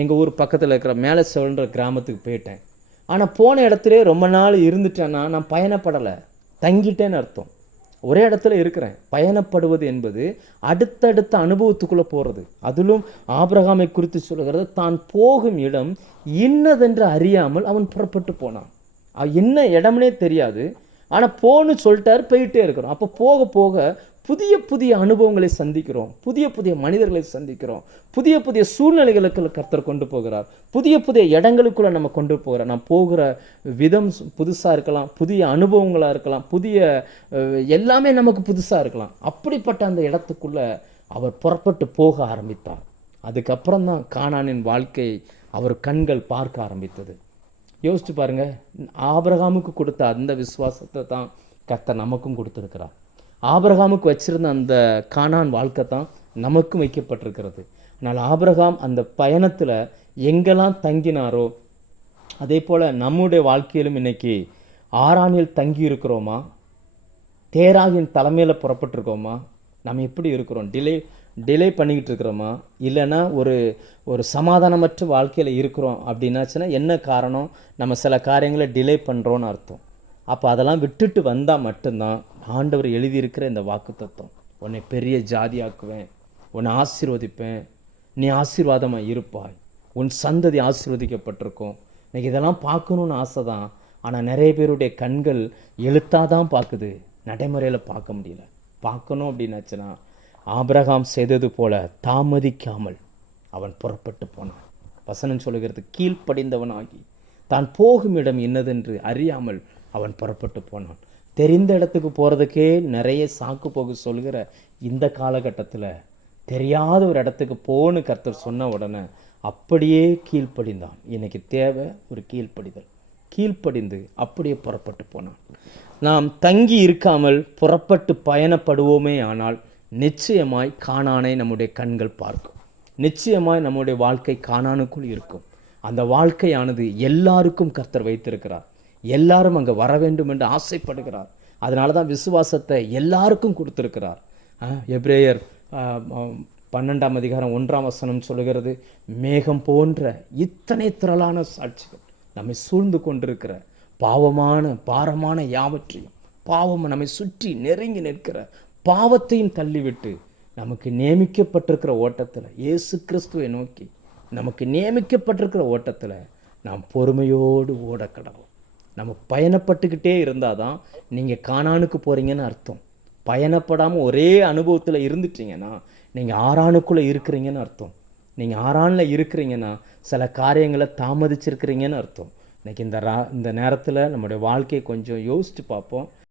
எங்கள் ஊர் பக்கத்தில் இருக்கிற மேலே செவல்ன்ற கிராமத்துக்கு போயிட்டேன். ஆனால் போன இடத்துல ரொம்ப நாள் இருந்துட்டேன்னா நான் பயணப்படலை, தங்கிட்டேன்னு அர்த்தம். ஒரே இடத்துல இருக்கிறேன். பயணப்படுவது என்பது அடுத்தடுத்த அனுபவத்துக்குள்ளே போகிறது. அதிலும் ஆபிரகாமை குறித்து சொல்கிறது, தான் போகும் இடம் இன்னதென்று அறியாமல் அவன் புறப்பட்டு போனான். என்ன இடம்னே தெரியாது, ஆனால் போன்னு சொல்லிட்டார், போயிட்டே இருக்கிறோம். அப்போ போக போக புதிய புதிய அனுபவங்களை சந்திக்கிறோம், புதிய புதிய மனிதர்களை சந்திக்கிறோம், புதிய புதிய சூழ்நிலைகளுக்கு கர்த்தர் கொண்டு போகிறார், புதிய புதிய இடங்களுக்குள்ள நம்ம கொண்டு போகிறார். நான் போகிற விதம் புதுசாக இருக்கலாம், புதிய அனுபவங்களாக இருக்கலாம், புதிய எல்லாமே நமக்கு புதுசாக இருக்கலாம். அப்படிப்பட்ட அந்த இடத்துக்குள்ள அவர் புறப்பட்டு போக ஆரம்பித்தார். அதுக்கப்புறம் தான் கானானின் வாழ்க்கை அவர் கண்கள் பார்க்க ஆரம்பித்தது. யோசிச்சு பாருங்க, ஆபிரகாமுக்கு கொடுத்த அந்த விசுவாசத்தை தான் கர்த்தர் நமக்கும் கொடுத்துருக்கிறார். ஆபிரகாமுக்கு வச்சிருந்த அந்த கானான் வாழ்க்கை தான் நமக்கும் வைக்கப்பட்டிருக்கிறது. ஆனால் ஆபிரகாம் அந்த பயணத்தில் எங்கெல்லாம் தங்கினாரோ அதே போல் நம்முடைய வாழ்க்கையிலும் இன்னைக்கு ஆரானில் தங்கி இருக்கிறோமா, தேராகின் தலைமையில் புறப்பட்டிருக்கோமா, நம்ம எப்படி இருக்கிறோம்? டிலே பண்ணிக்கிட்டு இருக்கிறோமா, இல்லைன்னா ஒரு சமாதானமற்ற வாழ்க்கையில் இருக்கிறோம் அப்படின்னாச்சுன்னா என்ன காரணம்? நம்ம சில காரியங்களை டிலே பண்ணுறோன்னு அர்த்தம். அப்போ அதெல்லாம் விட்டுட்டு வந்தால் மட்டும்தான் ஆண்டவர் எழுதியிருக்கிற இந்த வாக்கு தத்துவம், உன்னை பெரிய ஜாதியாக்குவேன், உன்னை ஆசீர்வதிப்பேன், நீ ஆசீர்வாதமாக இருப்பாய், உன் சந்ததி ஆசீர்வதிக்கப்பட்டிருக்கும். இன்னைக்கு இதெல்லாம் பார்க்கணுன்னு ஆசை தான். ஆனால் நிறைய பேருடைய கண்கள் எழுத்தாதான் பார்க்குது, நடைமுறையில் பார்க்க முடியல. பார்க்கணும் அப்படின்னாச்சுன்னா ஆபிரகாம் செய்தது போல தாமதிக்காமல் அவன் புறப்பட்டு போனான். வசனம் சொல்லுகிறது, கீழ்ப்படிந்தவனாகி தான் போகும் இடம் என்னதென்று அறியாமல் அவன் புறப்பட்டு போனான். தெரிந்த இடத்துக்கு போகிறதுக்கே நிறைய சாக்கு போக்கு சொல்கிற இந்த காலகட்டத்தில் தெரியாத ஒரு இடத்துக்கு போன்னு கர்த்தர் சொன்ன உடனே அப்படியே கீழ்ப்படிந்தான். இன்னைக்கு தேவை ஒரு கீழ்ப்படிதல். கீழ்ப்படிந்து அப்படியே புறப்பட்டு போனான். நாம் தங்கி இருக்காமல் புறப்பட்டு பயணப்படுவோமே ஆனால் நிச்சயமாய் கானானை நம்முடைய கண்கள் பார்க்கும். நிச்சயமாய் நம்முடைய வாழ்க்கை கானானுக்குள் இருக்கும். அந்த வாழ்க்கையானது எல்லாருக்கும் கர்த்தர் வைத்திருக்கிறார். எல்லாரும் அங்கே வர வேண்டும் என்று ஆசைப்படுகிறார். அதனால தான் விசுவாசத்தை எல்லாருக்கும் கொடுத்துருக்கிறார். எபிரேயர் 12ஆம் அதிகாரம் 1ஆம் வசனம் சொல்லுகிறது, மேகம் போன்ற இத்தனை திரளான சாட்சிகள் நம்மை சூழ்ந்து கொண்டிருக்கிற பாரமான யாவற்றையும், பாவம் நம்மை சுற்றி நெருங்கி நிற்கிற பாவத்தையும் தள்ளிவிட்டு நமக்கு நியமிக்கப்பட்டிருக்கிற ஓட்டத்தில், இயேசு கிறிஸ்துவை நோக்கி நமக்கு நியமிக்கப்பட்டிருக்கிற ஓட்டத்தில் நாம் பொறுமையோடு ஓடக்கடவோம். நம்ம பயணப்பட்டுக்கிட்டே இருந்தால் தான் நீங்கள் கானானுக்கு போகிறீங்கன்னு அர்த்தம். பயணப்படாமல் ஒரே அனுபவத்தில் இருந்துட்டீங்கன்னா நீங்கள் ஆரானுக்குள்ளே இருக்கிறீங்கன்னு அர்த்தம். நீங்கள் ஆரானில் இருக்கிறீங்கன்னா சில காரியங்களை தாமதிச்சிருக்கிறீங்கன்னு அர்த்தம். இன்றைக்கி இந்த நேரத்தில் நம்முடைய வாழ்க்கையை கொஞ்சம் யோசித்து பார்ப்போம்.